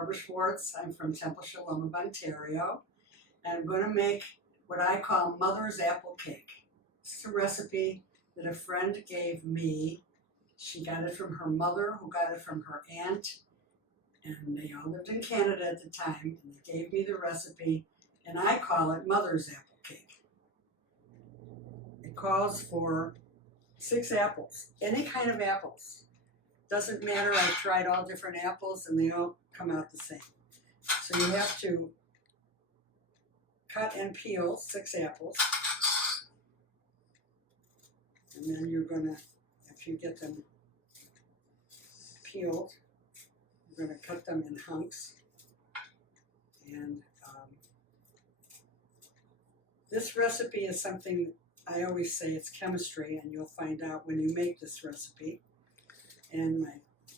Barbara Schwartz. I'm from Temple Shalom, Ontario, and I'm going to make what I call Mother's Apple Cake. This is a recipe that a friend gave me. She got it from her mother, who got it from her aunt, and they all lived in Canada at the time, and they gave me the recipe, and I call it Mother's Apple Cake. It calls for 6 apples, any kind of apples. Doesn't matter, I've tried all different apples and they all come out the same. So you have to cut and peel 6 apples. And then you're gonna, after you get them peeled, you're gonna cut them in hunks. And this recipe is something, I always say it's chemistry, and you'll find out when you make this recipe. And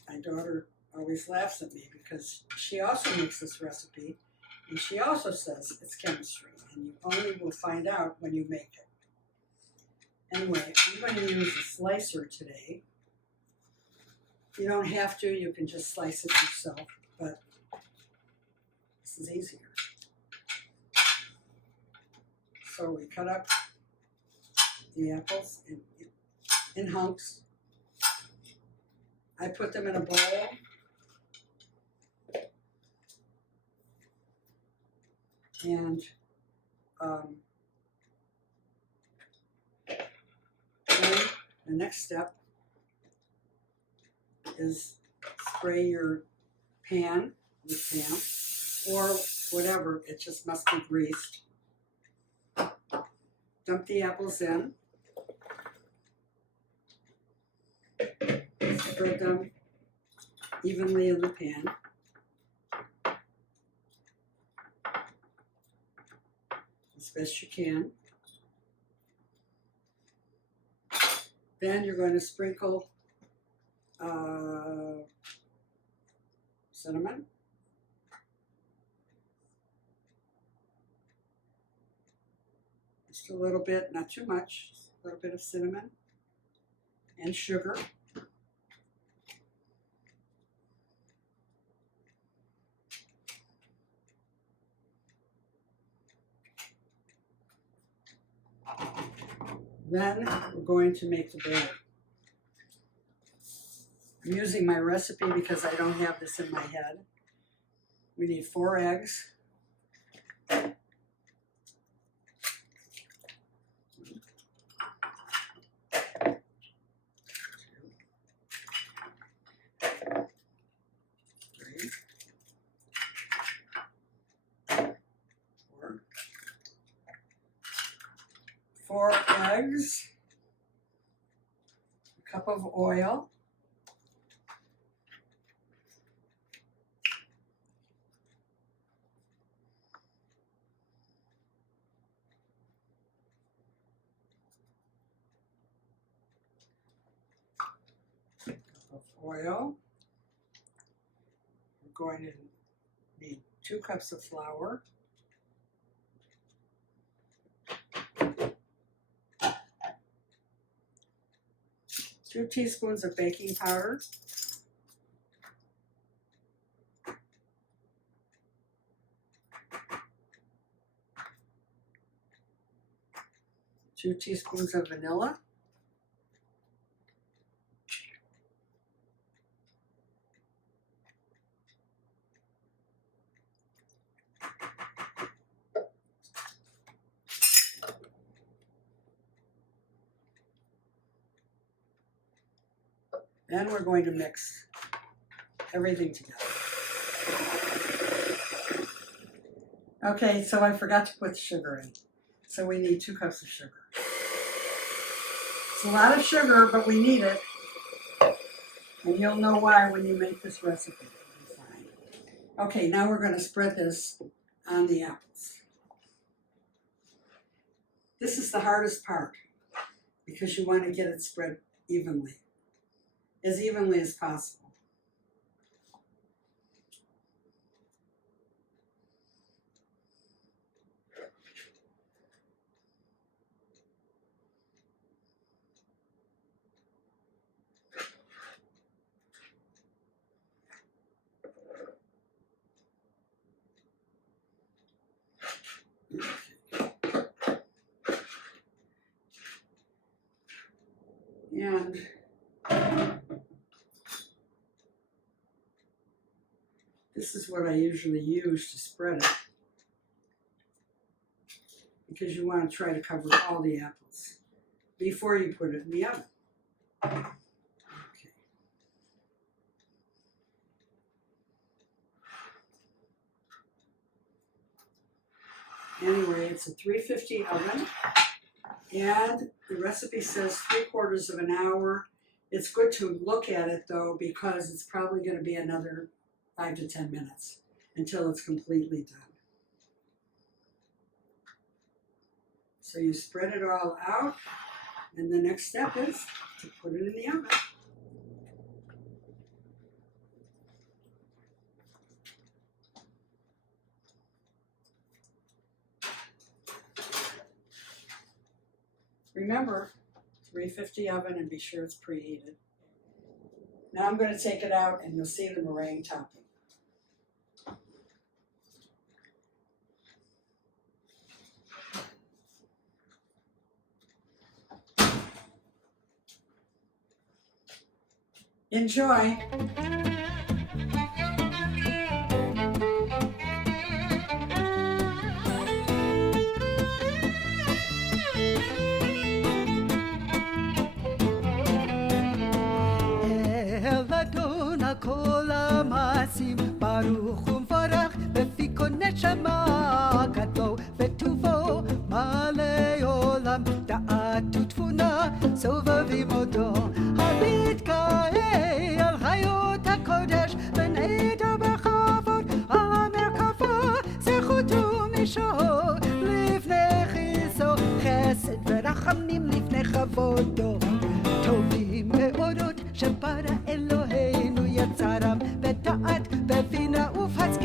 my daughter always laughs at me because she also makes this recipe, and she also says it's chemistry, and you only will find out when you make it. Anyway, I'm going to use a slicer today. You don't have to, you can just slice it yourself, but this is easier. So we cut up the apples in hunks. I put them in a bowl. And then the next step is spray your pan with jam, or whatever, it just must be greased. Dump the apples in. Spread them evenly in the pan. As best you can. Then you're going to sprinkle cinnamon. Just a little bit, not too much, just a little bit of cinnamon and sugar. Then we're going to make the batter. I'm using my recipe because I don't have this in my head. We need 4 eggs. Four eggs, a cup of oil, We're going to need 2 cups of flour, 2 teaspoons of baking powder, 2 teaspoons of vanilla, then we're going to mix everything together. Okay, so I forgot to put sugar in. So we need 2 cups of sugar. It's a lot of sugar, but we need it. And you'll know why when you make this recipe. It'll be fine. Okay, now we're going to spread this on the apples. This is the hardest part because you want to get it spread evenly as possible. This is what I usually use to spread it, because you want to try to cover all the apples before you put it in the oven. Okay. Anyway, it's a 350 oven, and the recipe says 3/4 of an hour. It's good to look at it though, because it's probably going to be another 5 to 10 minutes until it's completely done. So you spread it all out, and the next step is to put it in the oven. Remember, 350 oven, and be sure it's preheated. Now I'm going to take it out and you'll see the meringue topping. Enjoy! כל המעשים ברוך ומבורך בפי כל נשמה כתבו וטובו מלא עולם דעת ותבונה סובבים אותו המתקהל על חיות הקודש ונדע בכבוד על המרכבה זכות ומשור לפני חיסו חסד ורחמים לפני כבודו טובים מאורות שברא אלוהינו יצרם בדעת בבינה ובחסד